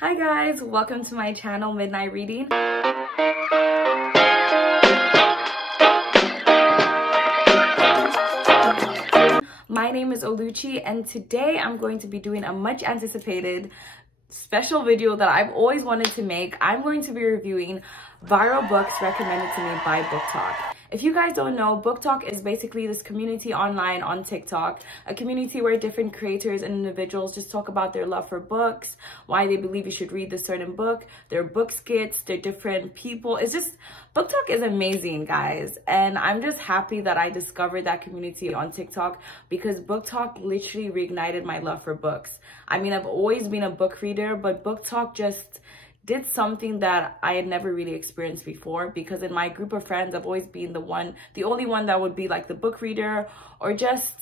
Hi guys, welcome to my channel Midnight Reading. My name is Oluchi and today I'm going to be doing a much anticipated special video that I've always wanted to make. I'm going to be reviewing viral books recommended to me by BookTok. If you guys don't know, BookTok is basically this community online on TikTok, a community where different creators and individuals just talk about their love for books, why they believe you should read this certain book, their book skits, their different people. It's just, BookTok is amazing, guys. And I'm just happy that I discovered that community on TikTok because BookTok literally reignited my love for books. I mean, I've always been a book reader, but BookTok just did something that I had never really experienced before, because in my group of friends, I've always been the only one that would be like the book reader, or just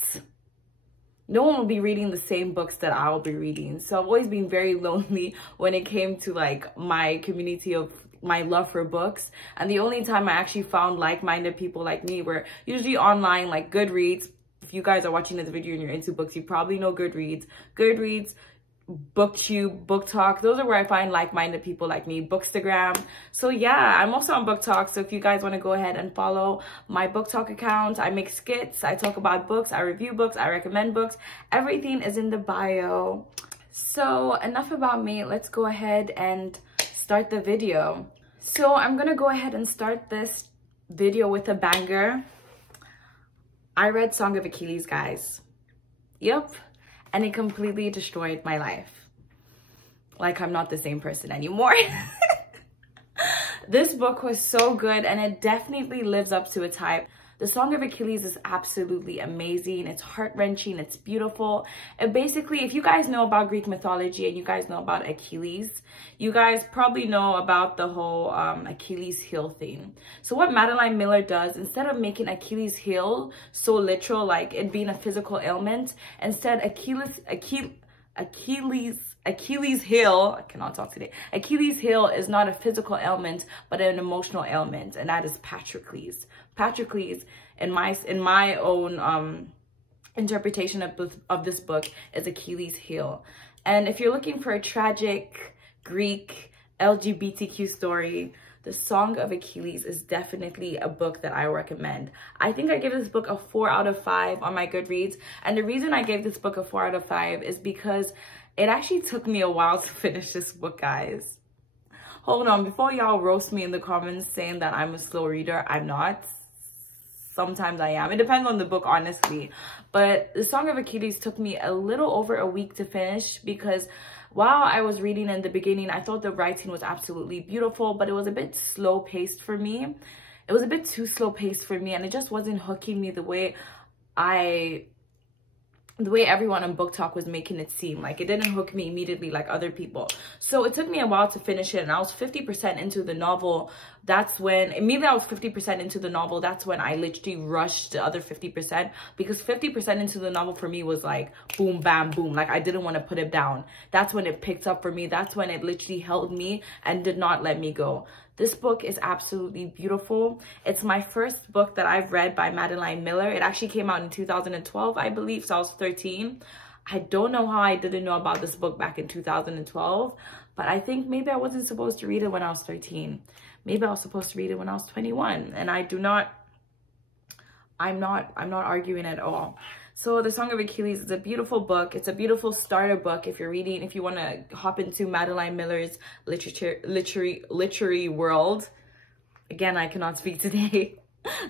no one will be reading the same books that I'll be reading. So I've always been very lonely when it came to like my community of my love for books. And the only time I actually found like-minded people like me were usually online, like Goodreads. If you guys are watching this video and you're into books, you probably know Goodreads, BookTube, BookTok. Those are where I find like-minded people like me. Bookstagram. So yeah, I'm also on BookTok. So if you guys want to go ahead and follow my BookTok account, I make skits, I talk about books, I review books, I recommend books. Everything is in the bio. So enough about me. Let's go ahead and start the video. So I'm gonna go ahead and start this video with a banger. I read Song of Achilles, guys. Yep. And it completely destroyed my life. Like, I'm not the same person anymore. This book was so good and it definitely lives up to its hype. The Song of Achilles is absolutely amazing. It's heart-wrenching. It's beautiful. And basically, if you guys know about Greek mythology and you guys know about Achilles, you guys probably know about the whole Achilles heel thing. So what Madeline Miller does, instead of making Achilles heel so literal, like it being a physical ailment, instead Achilles heel, I cannot talk today. Achilles heel is not a physical ailment, but an emotional ailment, and that is Patroclus. Patroclus, in my own interpretation of this book, is Achilles heel. And if you're looking for a tragic Greek LGBTQ story, The Song of Achilles is definitely a book that I recommend. I think I gave this book a 4 out of 5 on my Goodreads. And the reason I gave this book a 4 out of 5 is because it actually took me a while to finish this book, guys. Hold on, before y'all roast me in the comments saying that I'm a slow reader, I'm not. Sometimes I am. It depends on the book, honestly. But The Song of Achilles took me a little over a week to finish because while I was reading in the beginning, I thought the writing was absolutely beautiful, but it was a bit slow-paced for me. It was a bit too slow-paced for me, and it just wasn't hooking me the way everyone on BookTok was making it seem. Like, it didn't hook me immediately like other people. So it took me a while to finish it, and I was 50% into the novel. That's when, immediately I was 50% into the novel, that's when I literally rushed the other 50%, because 50% into the novel for me was like, boom, bam, boom. Like, I didn't want to put it down. That's when it picked up for me. That's when it literally held me and did not let me go. This book is absolutely beautiful. It's my first book that I've read by Madeline Miller. It actually came out in 2012, I believe, so I was 13. I don't know how I didn't know about this book back in 2012, but I think maybe I wasn't supposed to read it when I was 13. Maybe I was supposed to read it when I was 21, and I'm not arguing at all. So The Song of Achilles is a beautiful book. It's a beautiful starter book if you want to hop into Madeline Miller's literary world. Again, I cannot speak today.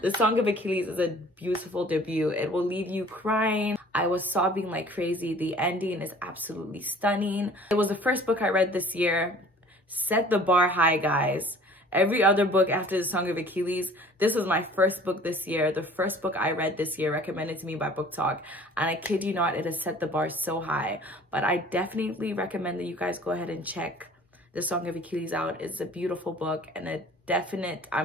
The Song of Achilles is a beautiful debut. It will leave you crying. I was sobbing like crazy. The ending is absolutely stunning. It was the first book I read this year. Set the bar high, guys. Every other book after The Song of Achilles, this was my first book this year. The first book I read this year, recommended to me by BookTok. And I kid you not, it has set the bar so high. But I definitely recommend that you guys go ahead and check The Song of Achilles out. It's a beautiful book, and I'm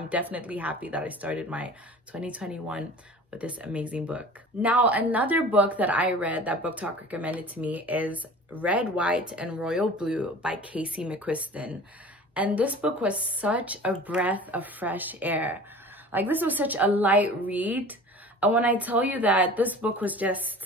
definitely happy that I started my 2021 with this amazing book. Now, another book that I read that BookTok recommended to me is Red, White, and Royal Blue by Casey McQuiston. And this book was such a breath of fresh air. Like, this was such a light read. And when I tell you that this book was just,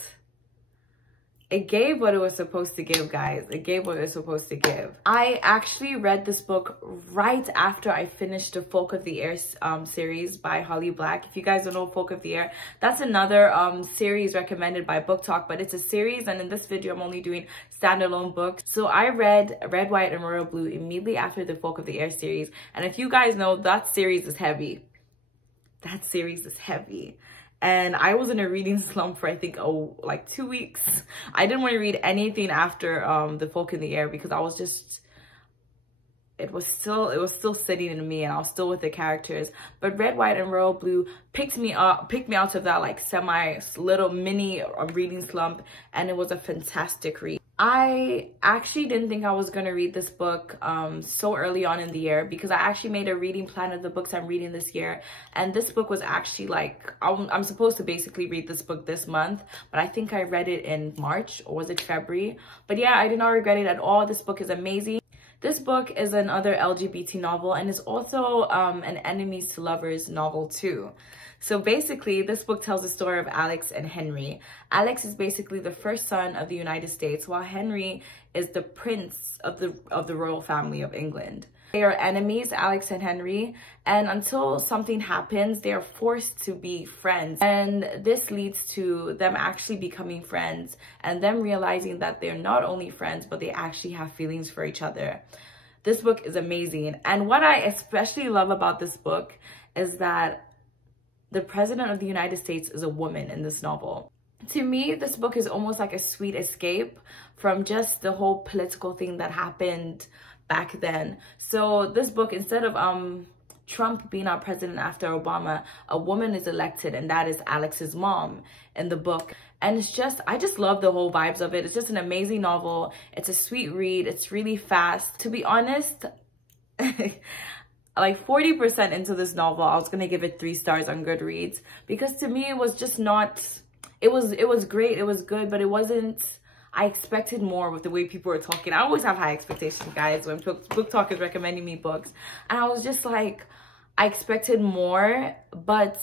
it gave what it was supposed to give, guys. It gave what it was supposed to give. I actually read this book right after I finished the Folk of the Air series by Holly Black. If you guys don't know Folk of the Air, that's another series recommended by Book Talk, but it's a series, and in this video I'm only doing standalone books. So I read Red, White, and Royal Blue immediately after the Folk of the Air series, and if you guys know, that series is heavy. That series is heavy. And I was in a reading slump for I think like 2 weeks. I didn't want to read anything after the Folk in the Air because I was just, it was still sitting in me, and I was still with the characters. But Red, White, and Royal Blue picked me out of that like little mini reading slump, and it was a fantastic read. I actually didn't think I was going to read this book so early on in the year, because I actually made a reading plan of the books I'm reading this year, and this book was actually like, I'm supposed to basically read this book this month, but I think I read it in March, or was it February? But yeah, I did not regret it at all. This book is amazing. This book is another LGBT novel, and is also an enemies to lovers novel too. So basically, this book tells the story of Alex and Henry. Alex is basically the first son of the United States, while Henry is the prince of the royal family of England. They are enemies, Alex and Henry, and until something happens, they are forced to be friends. And this leads to them actually becoming friends, and them realizing that they're not only friends, but they actually have feelings for each other. This book is amazing. And what I especially love about this book is that the President of the United States is a woman in this novel. To me, this book is almost like a sweet escape from just the whole political thing that happened back then. So this book, instead of Trump being our president after Obama, a woman is elected, and that is Alex's mom in the book. And it's just, I just love the whole vibes of it. It's just an amazing novel. It's a sweet read. It's really fast. To be honest, like 40% into this novel, I was gonna give it 3 stars on Goodreads, because to me it was just not, it was great, it was good, but it wasn't, I expected more with the way people were talking. I always have high expectations, guys, when Book Talk is recommending me books, and I was just like, I expected more. But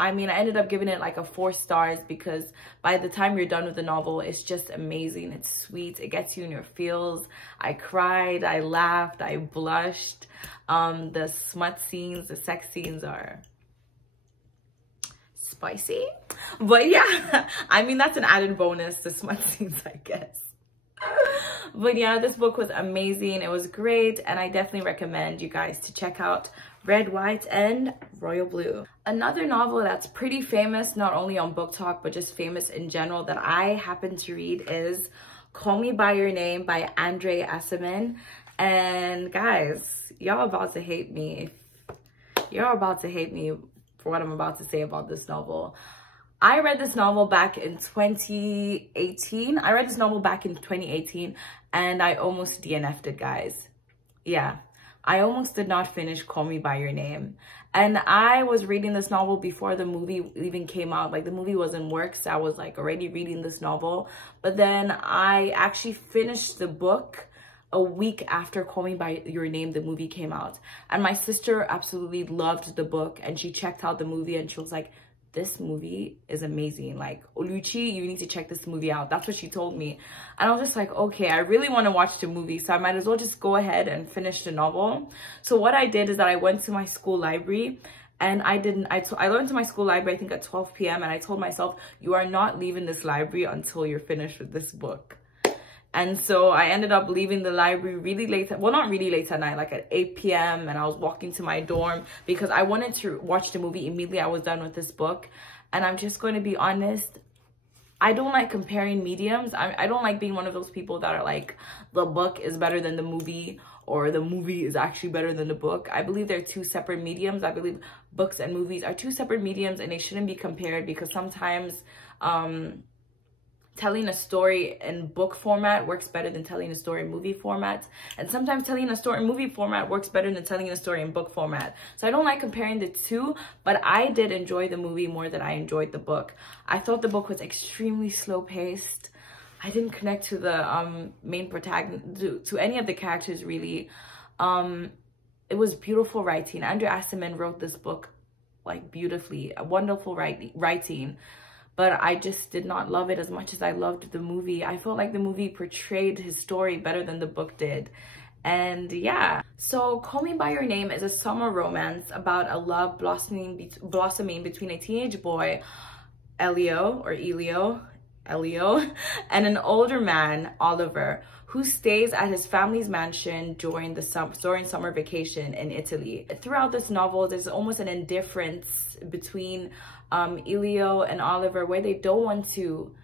I mean, I ended up giving it like a 4 stars, because by the time you're done with the novel, it's just amazing. It's sweet, it gets you in your feels. I cried, I laughed, I blushed. The smut scenes, the sex scenes are spicy, but yeah, I mean, that's an added bonus, the smut scenes, I guess. But yeah, this book was amazing. It was great, and I definitely recommend you guys to check out Red, White, and Royal Blue. Another novel that's pretty famous, not only on Book Talk, but just famous in general, that I happen to read is Call Me By Your Name by ACIMAN. And guys, y'all about to hate me. You're about to hate me for what I'm about to say about this novel. I read this novel back in 2018. I read this novel back in 2018, and I almost DNF'd it, guys. Yeah, I almost did not finish Call Me By Your Name. And I was reading this novel before the movie even came out. Like, the movie was in works, so I was like already reading this novel. But then I actually finished the book a week after Call Me By Your Name, the movie came out. And my sister absolutely loved the book, and she checked out the movie, and she was like, this movie is amazing. Like, Oluchi, you need to check this movie out. That's what she told me. And I was just like, okay, I really want to watch the movie, so I might as well just go ahead and finish the novel. So what I did is that I went to my school library, and I went to my school library, I think at 12 p.m. and I told myself, you are not leaving this library until you're finished with this book. And so I ended up leaving the library really late, well, not really late at night, like at 8 p.m. And I was walking to my dorm because I wanted to watch the movie immediately I was done with this book. And I'm just going to be honest, I don't like comparing mediums. I don't like being one of those people that are like, the book is better than the movie, or the movie is actually better than the book. I believe they're 2 separate mediums. I believe books and movies are 2 separate mediums, and they shouldn't be compared, because sometimes telling a story in book format works better than telling a story in movie format. And sometimes telling a story in movie format works better than telling a story in book format. So I don't like comparing the 2, but I did enjoy the movie more than I enjoyed the book. I thought the book was extremely slow paced. I didn't connect to the main protagonist, to any of the characters really. It was beautiful writing. Andrew ACIMAN wrote this book like beautifully, a wonderful writing. but I just did not love it as much as I loved the movie. I felt like the movie portrayed his story better than the book did. And yeah, so Call Me By Your Name is a summer romance about a love blossoming between a teenage boy, Elio, and an older man, Oliver, who stays at his family's mansion during summer vacation in Italy. Throughout this novel, there's almost an indifference between Elio and Oliver, where they don't want to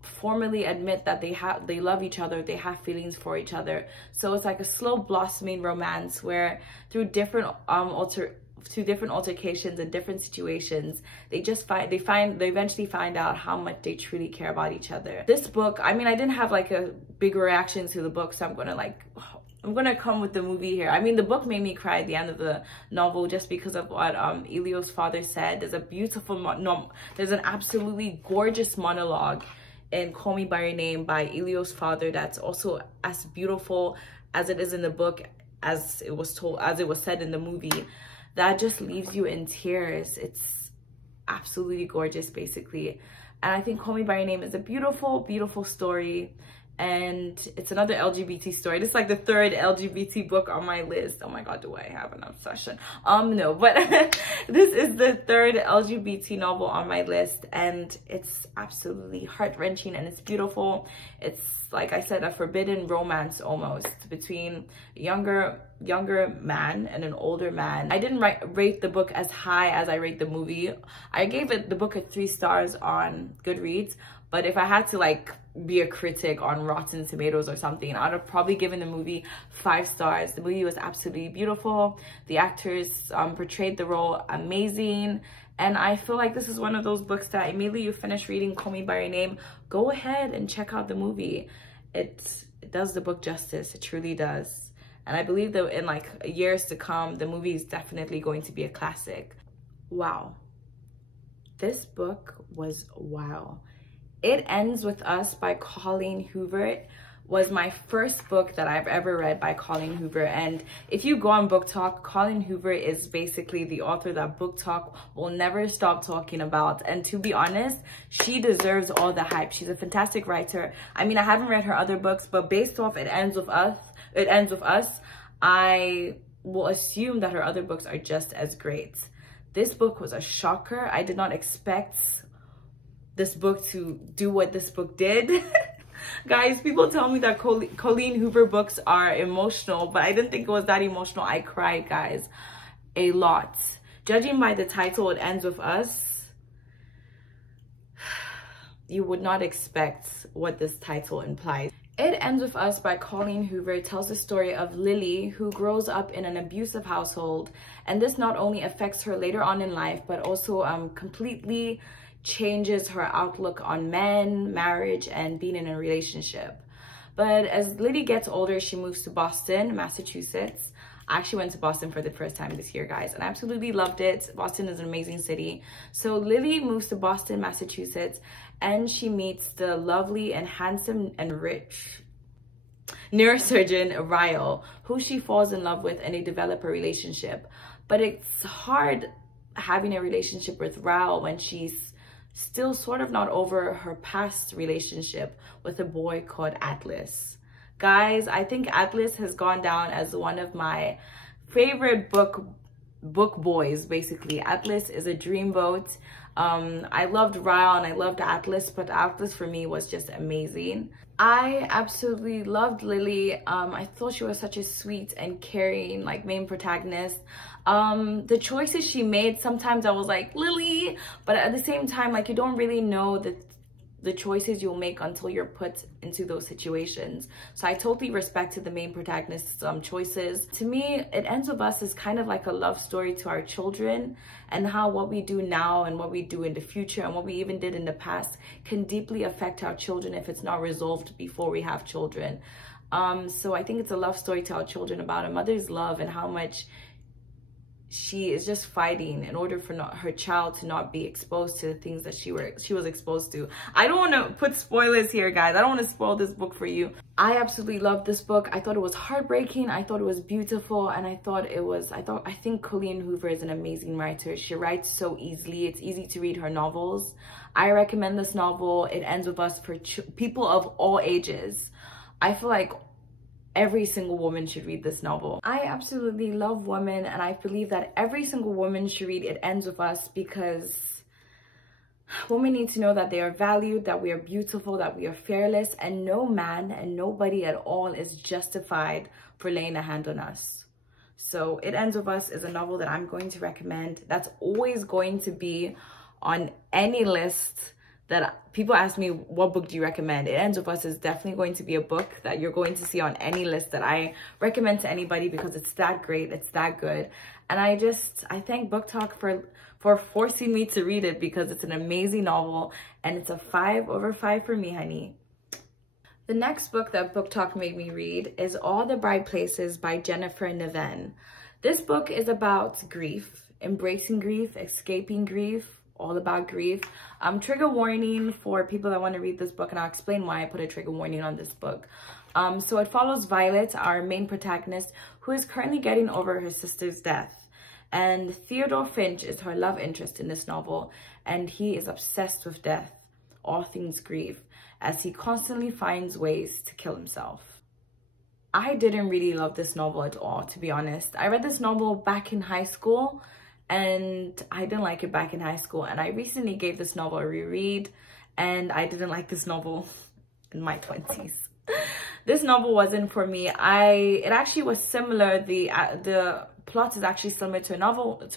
formally admit that they love each other, they have feelings for each other. So it's like a slow blossoming romance where through different altercations and different situations, they eventually find out how much they truly care about each other. This book, I mean, I didn't have like a big reaction to the book, so I'm gonna come with the movie here. I mean, the book made me cry at the end of the novel just because of what Elio's father said. There's a beautiful there's an absolutely gorgeous monologue in Call Me By Your Name by Elio's father that's also as beautiful as it is in the book, as it was said in the movie, that just leaves you in tears. It's absolutely gorgeous, basically. And I think Call Me By Your Name is a beautiful, beautiful story. And it's another LGBT story. This is like the third LGBT book on my list. Oh my God, do I have an obsession? No, but this is the third LGBT novel on my list, and it's absolutely heart-wrenching and it's beautiful. It's, like I said, a forbidden romance almost between a younger man and an older man. I didn't rate the book as high as I rate the movie. I gave the book 3 stars on Goodreads, but if I had to like be a critic on Rotten Tomatoes or something, I'd have probably given the movie 5 stars. The movie was absolutely beautiful. The actors portrayed the role amazing. And I feel like this is one of those books that immediately you finish reading Call Me By Your Name, go ahead and check out the movie. It does the book justice. It truly does. And I believe that in like years to come, the movie is definitely going to be a classic. Wow. This book was wow. It Ends With Us by Colleen Hoover was my first book that I've ever read by Colleen Hoover. And if you go on Book Talk, Colleen Hoover is basically the author that Book Talk will never stop talking about. And to be honest, she deserves all the hype. She's a fantastic writer. I mean, I haven't read her other books, but based off It Ends With Us, I will assume that her other books are just as great. This book was a shocker. I did not expect this book to do what this book did. Guys, people tell me that Colleen Hoover books are emotional, but I didn't think it was that emotional. I cried, guys, a lot. Judging by the title, It Ends With Us, you would not expect what this title implies. It Ends With Us by Colleen Hoover tells the story of Lily, who grows up in an abusive household, and this not only affects her later on in life, but also completely changes her outlook on men, marriage, and being in a relationship. But as Lily gets older, she moves to Boston, Massachusetts. I actually went to Boston for the first time this year, guys, and I absolutely loved it. Boston is an amazing city. So Lily moves to Boston, Massachusetts, and she meets the lovely and handsome and rich neurosurgeon Ryle, who she falls in love with, and they develop a relationship. But it's hard having a relationship with Ryle when she's still sort of not over her past relationship with a boy called Atlas. Guys, I think Atlas has gone down as one of my favorite book boys, basically. Atlas is a dreamboat. I loved Ryle and I loved Atlas, but Atlas for me was just amazing. I absolutely loved Lily. I thought she was such a sweet and caring, like, main protagonist. The choices she made, sometimes I was like, Lily, but at the same time, like, you don't really know the choices you'll make until you're put into those situations. So I totally respected the main protagonist's choices. To me, It Ends With Us is kind of like a love story to our children, and how what we do now and what we do in the future and what we even did in the past can deeply affect our children if it's not resolved before we have children. So I think it's a love story to our children about a mother's love and how much she is just fighting in order for her child to not be exposed to the things that she was exposed to. I don't want to put spoilers here, guys. I don't want to spoil this book for you. I absolutely loved this book. I thought it was heartbreaking. I thought it was beautiful, and I think Colleen Hoover is an amazing writer. She writes so easily. It's easy to read her novels. I recommend this novel. It ends with us for people of all ages. I feel like every single woman should read this novel. I absolutely love women, and I believe that every single woman should read It Ends With Us, because women need to know that they are valued, that we are beautiful, that we are fearless, and no man and nobody at all is justified for laying a hand on us. So It Ends With Us is a novel that I'm going to recommend. That's always going to be on any list that people ask me, what book do you recommend? It Ends With Us is definitely going to be a book that you're going to see on any list that I recommend to anybody, because it's that great, it's that good. And I thank Book Talk for forcing me to read it, because it's an amazing novel, and it's a 5 over 5 for me, honey. The next book that Book Talk made me read is All the Bright Places by Jennifer Niven. This book is about grief, embracing grief, escaping grief, all about grief. Trigger warning for people that want to read this book, and I'll explain why I put a trigger warning on this book. So it follows Violet, our main protagonist, who is currently getting over her sister's death. And Theodore Finch is her love interest in this novel, and he is obsessed with death, all things grief, as he constantly finds ways to kill himself. I didn't really love this novel at all, to be honest. I read this novel back in high school, and I didn't like it back in high school. And I recently gave this novel a reread, and I didn't like this novel in my 20s. This novel wasn't for me. It actually was similar. The plot is actually similar to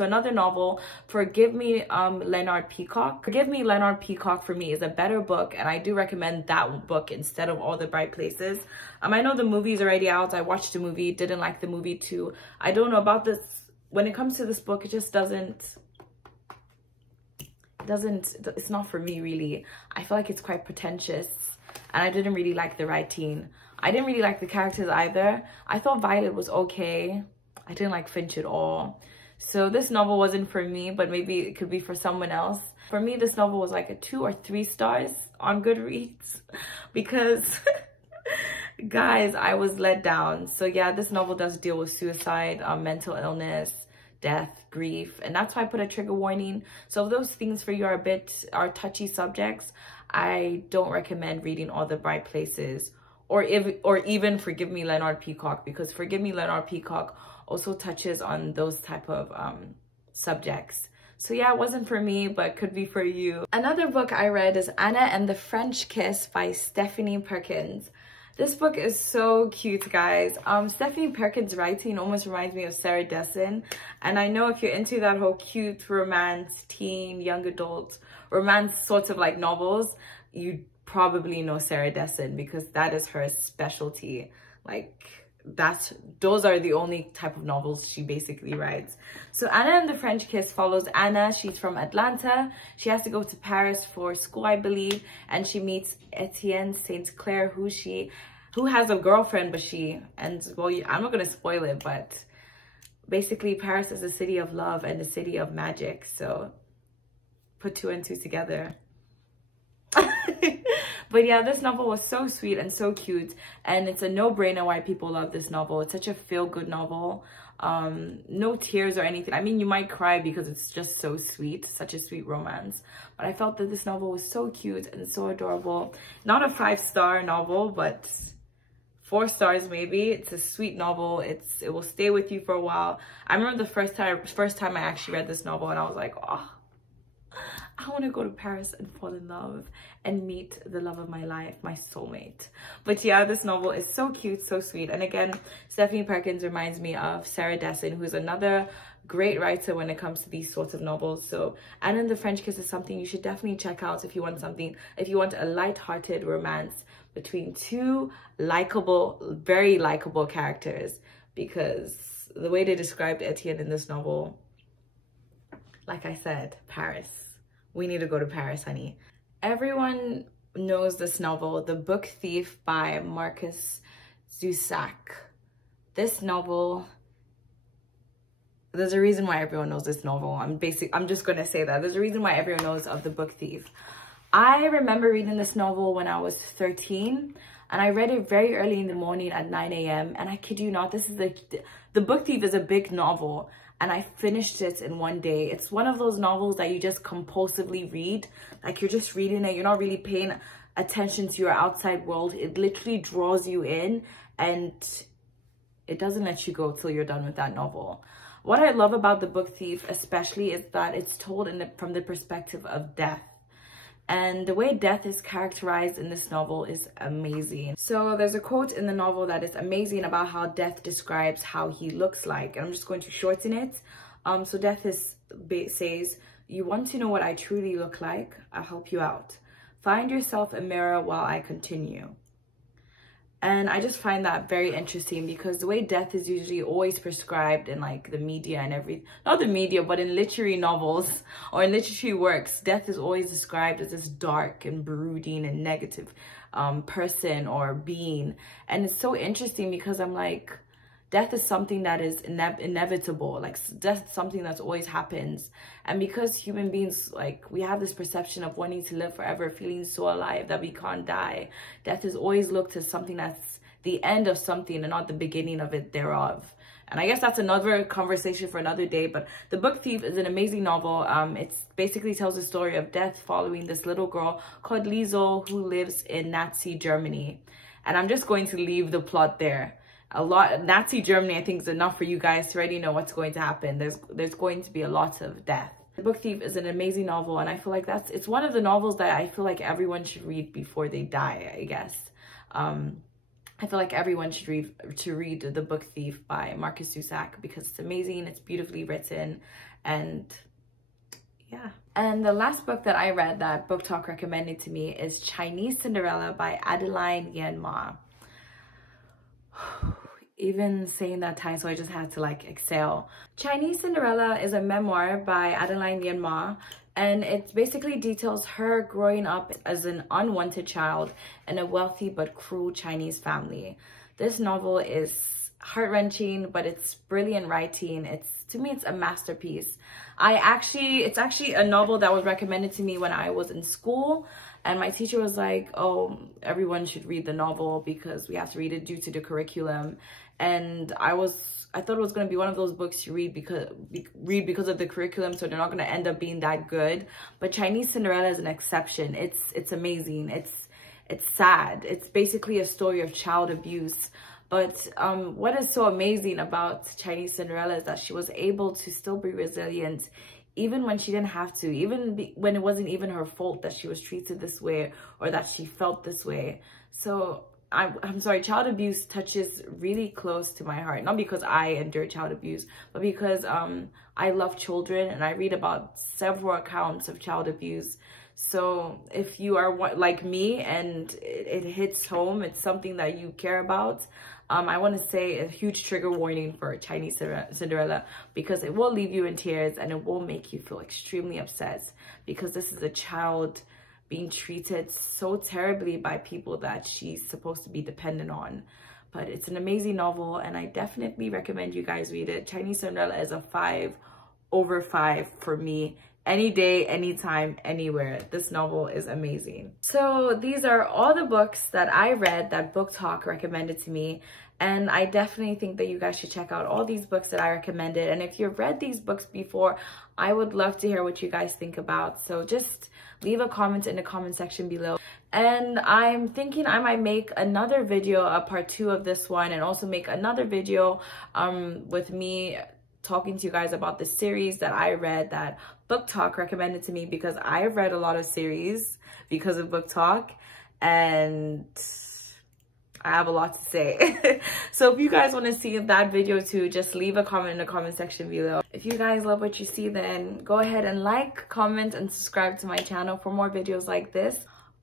another novel, Forgive Me, Leonard Peacock. Forgive Me, Leonard Peacock for me is a better book, and I do recommend that book instead of All the Bright Places. I know the movie's already out. I watched the movie, didn't like the movie too. I don't know about this. When it comes to this book, it just it's not for me, really. I feel like it's quite pretentious, and I didn't really like the writing. I didn't really like the characters either. I thought Violet was okay. I didn't like Finch at all. So this novel wasn't for me, but maybe it could be for someone else. For me, this novel was like a 2 or 3 stars on Goodreads, because guys, I was let down. So yeah, this novel does deal with suicide, mental illness, death, grief, and that's why I put a trigger warning. So if those things for you are touchy subjects, I don't recommend reading All the Bright Places, or even Forgive Me, Leonard Peacock, because Forgive Me, Leonard Peacock also touches on those type of subjects. So yeah, it wasn't for me, but could be for you. Another book I read is Anna and the French Kiss by Stephanie Perkins. This book is so cute, guys. Stephanie Perkins' writing almost reminds me of Sarah Dessen. And I know if you're into that whole cute romance, teen, young adult, romance sorts of like novels, you probably know Sarah Dessen, because that is her specialty. Like, those are the only type of novels she basically writes. So Anna and the French Kiss follows Anna. She's from Atlanta. She has to go to Paris for school, I believe, and she meets Etienne St. Clair, who has a girlfriend, but I'm not gonna spoil it, but basically Paris is a city of love and a city of magic. So put 2 and 2 together. But yeah, this novel was so sweet and so cute, and it's a no-brainer why people love this novel. It's such a feel-good novel. No tears or anything. I mean, you might cry because it's just so sweet, such a sweet romance. But I felt that this novel was so cute and so adorable. Not a 5-star novel, but 4 stars maybe. It's a sweet novel. It will stay with you for a while. I remember the first time I actually read this novel, and I was like, oh, I want to go to Paris and fall in love and meet the love of my life, my soulmate. But yeah, this novel is so cute, so sweet. And again, Stephanie Perkins reminds me of Sarah Dessen, who's another great writer when it comes to these sorts of novels. So Anna and the French Kiss is something you should definitely check out if you want a light-hearted romance between 2 likable, very likable characters, because the way they described Etienne in this novel, like I said, Paris. We need to go to Paris, honey. Everyone knows this novel, The Book Thief by Markus ZUSAK. This novel there's a reason why everyone knows this novel. I'm just going to say that. There's a reason why everyone knows of The Book Thief. I remember reading this novel when I was 13, and I read it very early in the morning at 9 a.m. And I kid you not, this is The Book Thief is a big novel, and I finished it in one day. It's one of those novels that you just compulsively read. Like, you're just reading it. You're not really paying attention to your outside world. It literally draws you in, and it doesn't let you go till you're done with that novel. What I love about The Book Thief especially is that it's told from the perspective of death. And the way death is characterized in this novel is amazing. So there's a quote in the novel that is amazing about how death describes how he looks like. And I'm just going to shorten it. So death says, "You want to know what I truly look like? I'll help you out. Find yourself a mirror while I continue." And I just find that very interesting, because the way death is usually always prescribed in like the media and not the media, but in literary novels or in literary works, death is always described as this dark and brooding and negative person or being. And it's so interesting because I'm like, death is something that is inevitable. Like, death is something that always happens. And because human beings, like, we have this perception of wanting to live forever, feeling so alive that we can't die, death is always looked as something that's the end of something and not the beginning of it thereof. And I guess that's another conversation for another day. But The Book Thief is an amazing novel. It basically tells the story of death following this little girl called Liesel who lives in Nazi Germany. And I'm just going to leave the plot there. Nazi Germany, I think, is enough for you guys to already know what's going to happen. There's going to be a lot of death. The Book Thief is an amazing novel, and I feel like it's one of the novels that I feel like everyone should read before they die, I guess. I feel like everyone should read The Book Thief by Markus ZUSAK, because it's amazing, it's beautifully written, and yeah. And the last book that I read that Book Talk recommended to me is Chinese Cinderella by Adeline Yanma. Even saying that time, so I just had to like exhale. Chinese Cinderella is a memoir by Adeline Yanma, and it basically details her growing up as an unwanted child in a wealthy but cruel Chinese family. This novel is heart-wrenching, but it's brilliant writing. To me, it's a masterpiece. It's actually a novel that was recommended to me when I was in school. And my teacher was like, "Oh, everyone should read the novel because we have to read it due to the curriculum." And I thought it was going to be one of those books you read because of the curriculum, so they're not going to end up being that good. But Chinese Cinderella is an exception. It's amazing. It's sad. It's basically a story of child abuse. But what is so amazing about Chinese Cinderella is that she was able to still be resilient even when she didn't have to, even when it wasn't even her fault that she was treated this way or that she felt this way. So I'm sorry, child abuse touches really close to my heart. Not because I endured child abuse, but because I love children and I read about several accounts of child abuse. So if you are like me and it hits home, it's something that you care about, I want to say a huge trigger warning for Chinese Cinderella, because it will leave you in tears and it will make you feel extremely upset, because this is a child being treated so terribly by people that she's supposed to be dependent on. But it's an amazing novel and I definitely recommend you guys read it. Chinese Cinderella is a 5/5 for me. Any day, anytime, anywhere. This novel is amazing. So these are all the books that I read that Book Talk recommended to me. And I definitely think that you guys should check out all these books that I recommended. And if you've read these books before, I would love to hear what you guys think about. So just leave a comment in the comment section below. And I'm thinking I might make another video, a part 2 of this one, and also make another video with me talking to you guys about the series that I read that Book Talk recommended to me, because I've read a lot of series because of Book Talk and I have a lot to say. So if you guys want to see that video too, just leave a comment in the comment section below. If you guys love what you see, then go ahead and like, comment, and subscribe to my channel for more videos like this.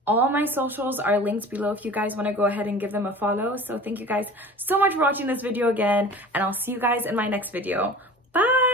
All my socials are linked below if you guys want to go ahead and give them a follow. So thank you guys so much for watching this video again, and I'll see you guys in my next video. Bye!